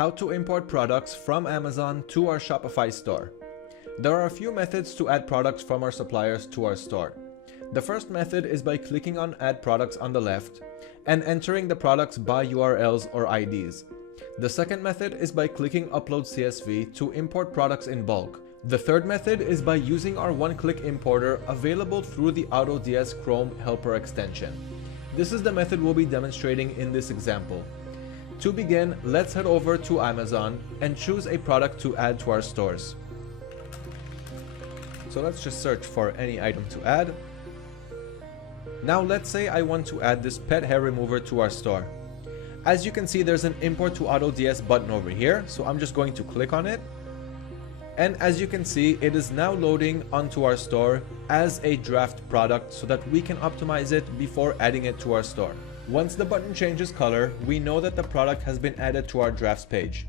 How to import products from Amazon to our Shopify store. There are a few methods to add products from our suppliers to our store. The first method is by clicking on Add Products on the left and entering the products by URLs or IDs. The second method is by clicking Upload CSV to import products in bulk. The third method is by using our one-click importer available through the AutoDS Chrome Helper extension. This is the method we'll be demonstrating in this example. To begin, let's head over to Amazon and choose a product to add to our stores. So let's just search for any item to add. Now let's say I want to add this pet hair remover to our store. As you can see, there's an Import to AutoDS button over here, so I'm just going to click on it. And as you can see, it is now loading onto our store as a draft product so that we can optimize it before adding it to our store. Once the button changes color, we know that the product has been added to our drafts page.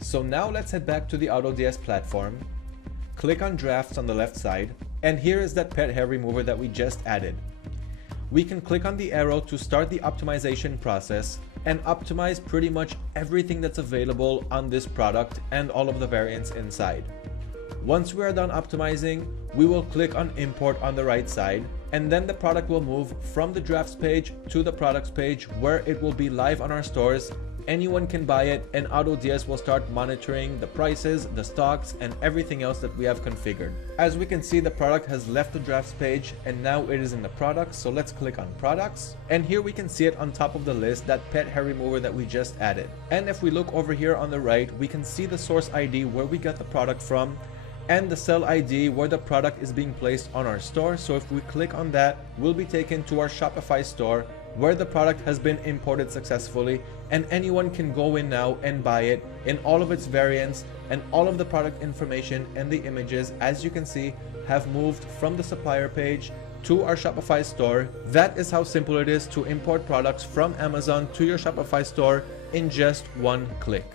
So now let's head back to the AutoDS platform, click on drafts on the left side, and here is that pet hair remover that we just added. We can click on the arrow to start the optimization process and optimize pretty much everything that's available on this product and all of the variants inside. Once we are done optimizing, we will click on import on the right side, and then the product will move from the drafts page to the products page where it will be live on our stores. Anyone can buy it, and AutoDS will start monitoring the prices, the stocks, and everything else that we have configured. As we can see, the product has left the drafts page and now it is in the products. So let's click on products, and here we can see it on top of the list, that pet hair remover that we just added. And if we look over here on the right, we can see the source ID where we got the product from and the sell ID where the product is being placed on our store. So if we click on that, we'll be taken to our Shopify store where the product has been imported successfully, and anyone can go in now and buy it in all of its variants, and all of the product information and the images, as you can see, have moved from the supplier page to our Shopify store. That is how simple it is to import products from Amazon to your Shopify store in just one click.